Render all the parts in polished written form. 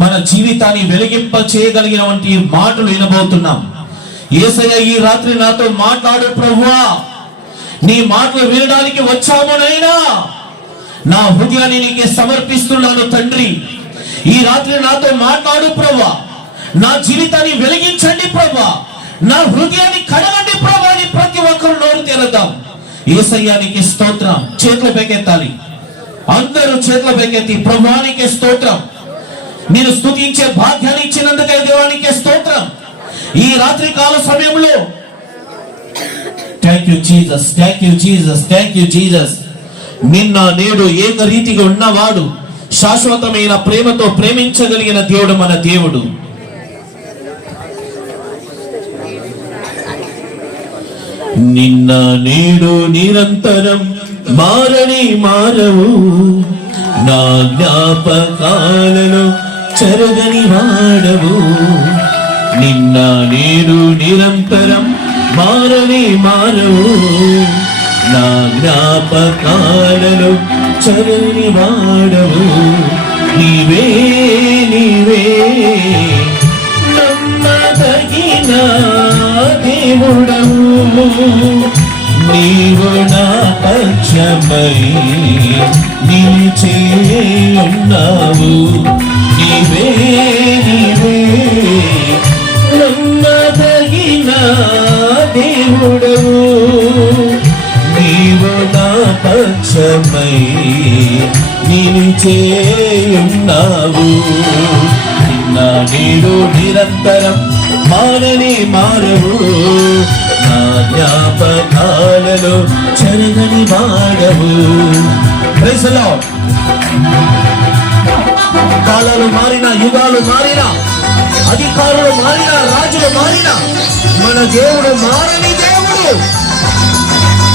మన జీవితాన్ని వెలిగింప చేయగలిగినటువంటి మాటలు వినబోతున్నాం. యేసయ్య ఈ రాత్రి నాతో మాట్లాడు ప్రభువా, నీ మాటలు వినడానికి వచ్చామునైనా నా హృదయాన్ని నీకే సమర్పిస్తున్నాను తండ్రి. ఈ రాత్రి నాతో మాట్లాడు ప్రభువా, నా జీవితాన్ని వెలిగించండి ప్రభువా, నా హృదయాన్ని కడగండి ప్రభువా అని ప్రతి ఒక్కరు నోరు తెరద్దాం. యేసయ్యానికి స్తోత్రం. చేతుల పైకెత్తాలి, అందరూ చేతుల పైకెత్తి ప్రభువానికి స్తోత్రం. నేను స్తుతించే భాగ్యాన్ని ఇచ్చినందుకే దేవానికి స్తోత్రం. ఈ రాత్రి కాల సమయంలో thank you Jesus, thank you Jesus, thank you Jesus. నిన్న నేడు ఏకరీతిగా ఉన్నవాడు, శాశ్వతమైన ప్రేమతో ప్రేమించగలిగిన దేవుడు మన దేవుడు. నిన్న నేడు నిరంతరం మారని మారవు, నా జ్ఞాపకాలను చెరగని వాడవు. నిన్న నేడు నిరంతరం మారని మారవు, నా జ్ఞాపకాలను చెరగని వాడవు. నీవే నీవే నమ్మదగిన దేవుడవు, నీవు నా పక్షమై నిలిచి ఉన్నావు. నీవే నీవే నమ్మదగిన దేవుడవు, నీవు నా పక్షమై నిలిచి ఉన్నావు. నిన్న నేడు నిరంతరం మారని మారవు, నా జ్ఞాపకాలలో చెరగని వాడవు. Praise the lord. కాలాలు మారినా, యుగాలు మారినా, అధికారులు మారినా, రాజులు మారినా, మన దేవుడు మారని దేవుడు.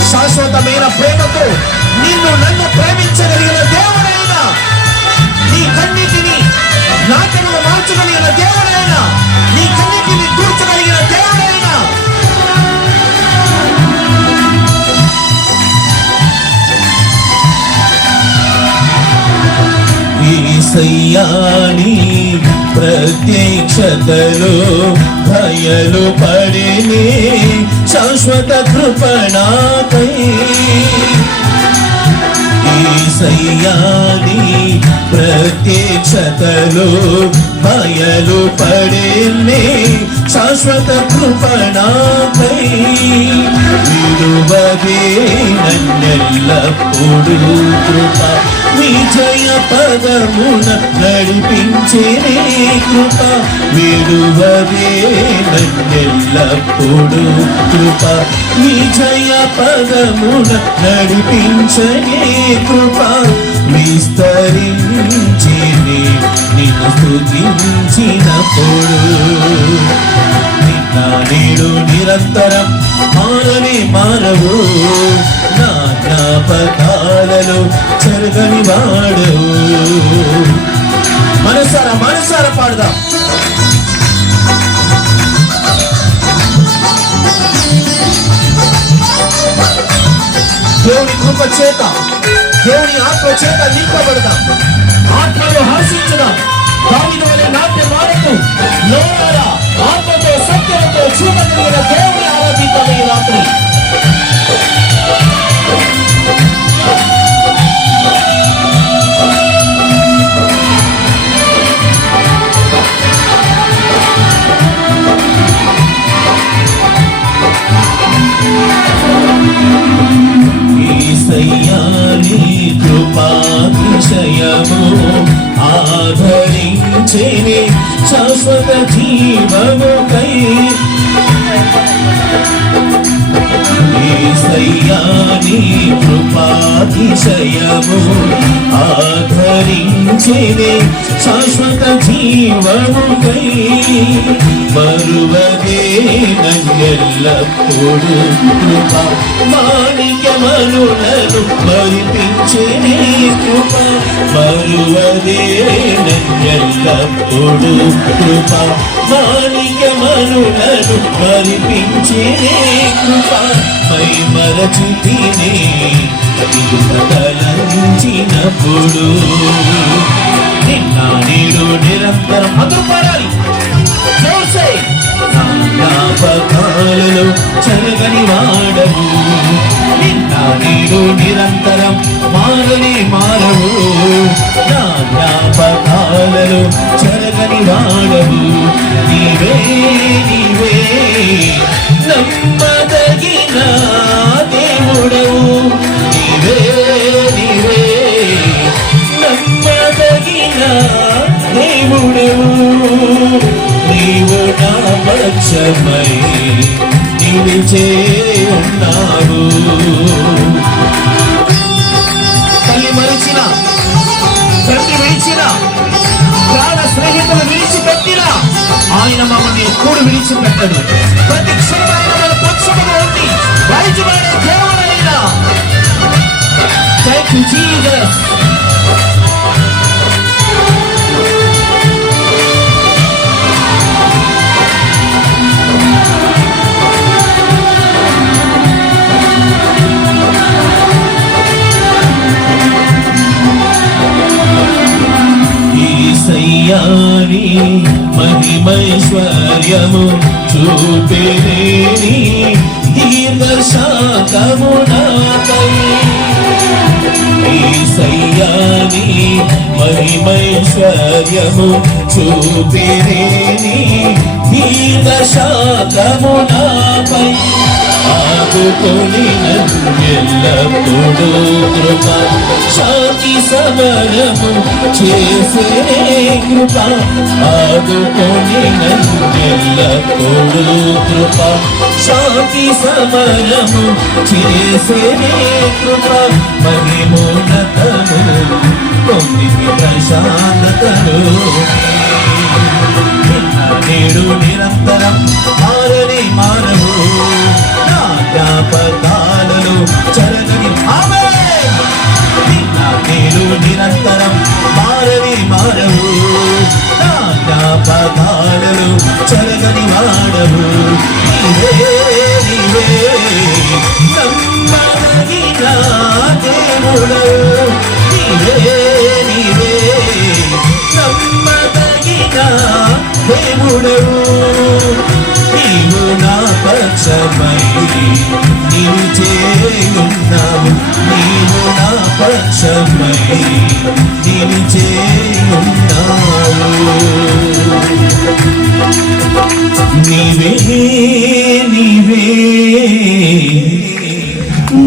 శాశ్వతమైన ప్రేమతో నిన్ను నన్ను ప్రేమించగలిగిన దేవుడైనా, నీ కన్నిటిని నాటకలు మార్చగలిగిన దేవుడైనా, నీ కన్నిటిని కూర్చగలిగిన దేవుడైనా, యేసయ్యా నీ ప్రత్యక్షతలో భయలు పడిని శాశ్వత కృప నాకై. యేసయ్యా నీ ప్రత్యక్షతలో భయలు పడిని శాశ్వత కృప నాకై. విడువదే నన్నెల్లప్పుడు కృప, విజయ పదమున నడిపించే కృప. విడువదే నన్నెల్లప్పుడు కృప, విజయ పదమున నడిపించే కృప. విస్తరించి నిన్ను స్తుతించినప్పుడు, నిన్న నేడు నిరంతరం మారని మారవు, నా జ్ఞాపకాలలో చెరగని వాడవు. మనసారా మనసారా పాడదాం. దేవుని కృప చేత, దేవుని ఆత్మ చేత నింపబడదాం. ఆత్మలో హర్షించుదాం. దానిని వలె నాట్య మారకు, నోరారా ఆత్మతో సత్యంతో చూడగలిగిన దేవుని ఆరాధిద్దాం ఈ రాత్రి. యేసయ్యా నీ కృపాతిశయము ఆదరించెని శాశ్వత జీవముకై. యేసయ్యా నీ కృపాతిశయము ఆదరించెని శాశ్వత జీవముకై. మరువదే నన్నెల్లప్పుడు కృప, మాణిక్యమనులను మరిపించెని కృప. మరువదే నన్నెల్లప్పుడు కృప, మాణిక్యమనులను మరిపించెని కృప. మై మరచితిని తలంచినప్పుడు, నిన్న నేడు నిరంతరం నిరంతరం అందరూ పాడాలి. జోసే నా జ్ఞాపకాలలో చెరగని వాడవు, నిన్న నేడు నిరంతరం మారని మారవు. నా జ్ఞాపకాలలో చెరగని వాడవు, నీవే నీవే నమ్మదగిన దేవుడవు, నీవే నీవే నమ్మదగిన దేవుడవు. నీవు నా పక్షమై నిలిచే ఉన్నావు. తల్లి మరిచిన, తండ్రి విడిచిన, ప్రాణ స్నేహితులు విడిచిపెట్టిన ఆయన మమ్మల్ని ఎప్పుడు విడిచిపెట్టడు. ప్రతి క్షణమైన మన పక్షముగా ఉండి వైద్యమైన దేవుడైన. Thank you Jesus. యేసయ్యాని మహిమైశ్వర్యము చూపెనేని దీర్ఘశాంతము నాపై. యేసయ్యాని మహిమైశ్వర్యము చూపెనేని దీర్ఘశాంతము నాపై. ఆదుకొని నన్ను ఎల్లప్పుడూ కృప శాంతి సమరము చేసే కృప. ఆదుకొని నన్ను ఎల్లప్పుడూ కృప శాంతి సమరము చేసే కృప. మహిమోన్నతము పొందికి ప్రశాంతతను, నేడు నిరంతరం మారని మారవు. నా జ్ఞాపకాలలో చెరగని నేడు నిరంతరం మారని మారవు. నా జ్ఞాపకాలలో చెరగని వాడవు, నీవే నీవే నమ్మదగిన దేవుడవు, నీవే నీవే నమ్మదగిన దేవుడవు. నీవు నా పక్షమై నిలిచే ఉన్నావు, నీవు నా పక్షమై నిలిచే ఉన్నావు. నీవే నీవే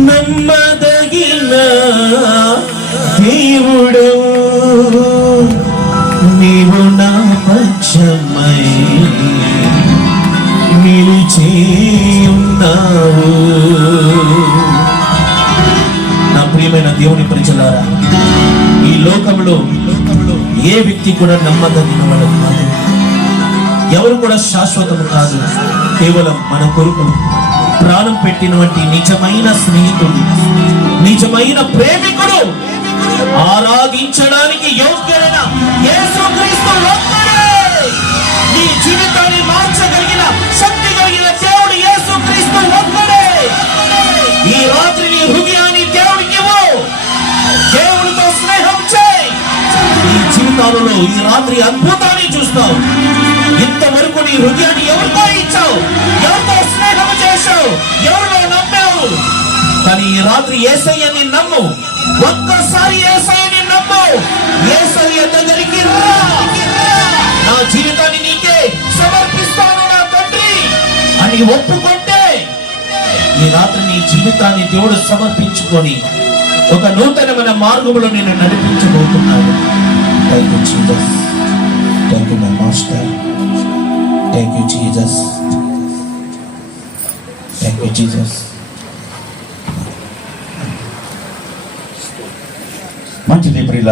నమ్మదగిన దేవుడవు, నీవు నా పక్షమై నిలిచి ఉన్నావు. నా ప్రియమైన దేవుని పరిచయారా, ఈ లోకంలో ఏ వ్యక్తి కూడా నమ్మదగిన వాడు కాదు. ఎవరు కూడా శాశ్వతము కాదు. కేవలం మన కొరకు ప్రాణం పెట్టినటువంటి నిజమైన స్నేహితుడు, నిజమైన ప్రేమికుడు, ఆరాధించడానికి యోగ్యుడైన యేసుక్రీస్తు ఒక్కడే. నీ జీవితాన్ని మార్చగలిగిన శక్తి కలిగిన దేవుడు యేసుక్రీస్తు ఒక్కడే. ఈ రాత్రి నీ హృదయాన్ని దేవుడికి ఇవ్వు, దేవుడితో స్నేహం చేయి. నీ జీవితాలలో ఈ రాత్రి అద్భుతాన్ని చూస్తావు. ఇంతవరకు నీ హృదయాన్ని ఎవరితో ఇచ్చావు, ఎవరితో స్నేహం చేశావు, ఎవరిలో నమ్మావు. కానీ ఈ రాత్రి యేసయ్యని నమ్ము. ఒక్కసారి యేసయ్యని నమ్ము. యేసయ్య దగ్గరికి రా. నా జీవితాన్ని నీకే సమర్పిస్తాను నా తండ్రి అని ఒప్పుకుంటే ఈ రాత్రి నీ జీవితాన్ని దేవుడు సమర్పించుకొని ఒక నూతనమైన మార్గంలో నేను నడిపించబోతున్నాను. Thank you Jesus. Thank you my master. Thank you Jesus. Thank you Jesus. మంచిది ప్రియులారా.